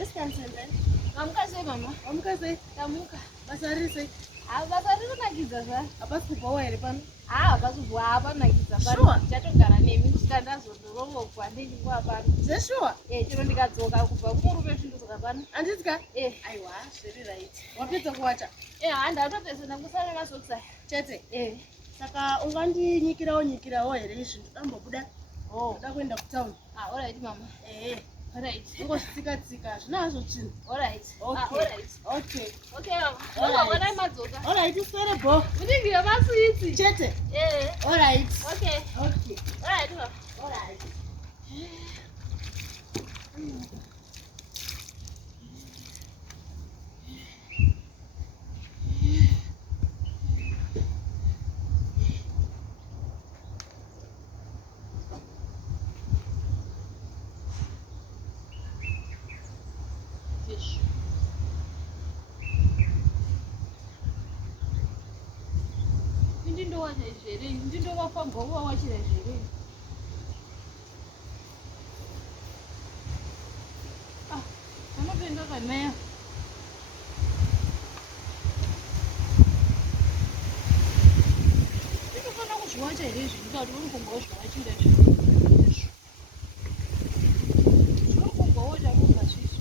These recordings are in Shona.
Esikansenze. Amukase mama. Amukase. Tamuka. Basarise. Basa riri kunakidza zva. Hapasi kubvawo here pano? Hapasi kubva hapanakidza pano. Sure. Chatogara nemi kusvika ndazondorongokwa ndichinguva pano. Zveshuwa? Chero ndikadzoka kubva kumurume svindozoka pano. Handitya? Aiwa, zviri right. Wapedza kuwacha? Handatopesana kusana nemasokisi aya. Chete? Saka ungandinyikirawo here izvi ndambobuda. Ndoda kuenda kutauni. Alright mama. Alright. Ngosvika-tsika zvinazvo chinhu. Alright. Okay. Okay mama. Wabona madzoka. Alright, uswere bho. Uningire maswitsi. Chete? Alright. Okay. Alright mama. Alright. Ndindowacha zvere, ndindovafamba wawachira zvere. Anopenga kamaya. Ndinofana kuzviwacha here izvi, ndikati unokombawo zvawachira zvere. Zvinokombawo chakunga zvisvo.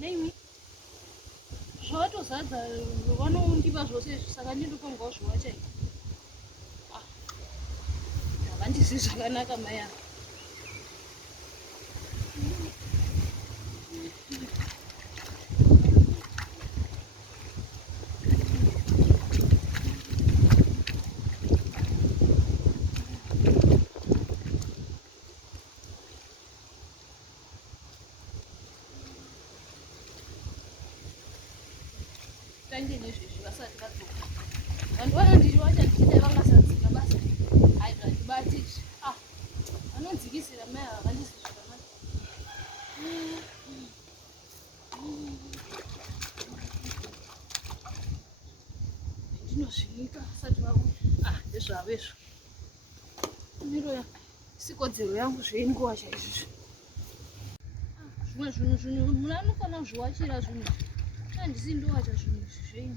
Neimi. Zvawatozadza vanondipa zvose izvi, saka ndindokombawo zviwacha izvi. Havandizivi zvakanaka mai ava. Tange nezvezvi vasati vadzoka. Vanhu vanondiriwacha ndichidai vangasadzika basa. Hayi zvandibati izvi. Vanondzikisira mai ava vandizivi zvakanaka. Ndinozvinika vasati vauya. Ndezvavo izvo. Miro sikodzero yangu zveingowacha izvizvi. Zvimwe zvinhu munhu anofanira kuzviwachira zvinhu. Handisi ndowacha zvinhu izvi zvenyu.